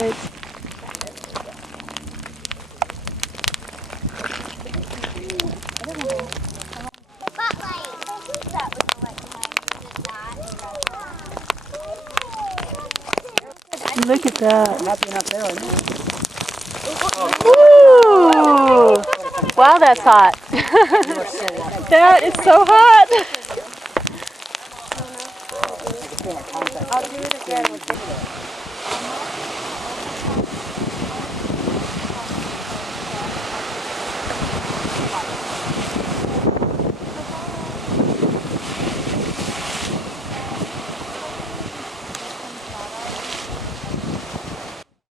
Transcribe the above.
Look at that. Happy enough there, aren't Ooh! Wow, that's hot. That is so hot. I'll do it again with this.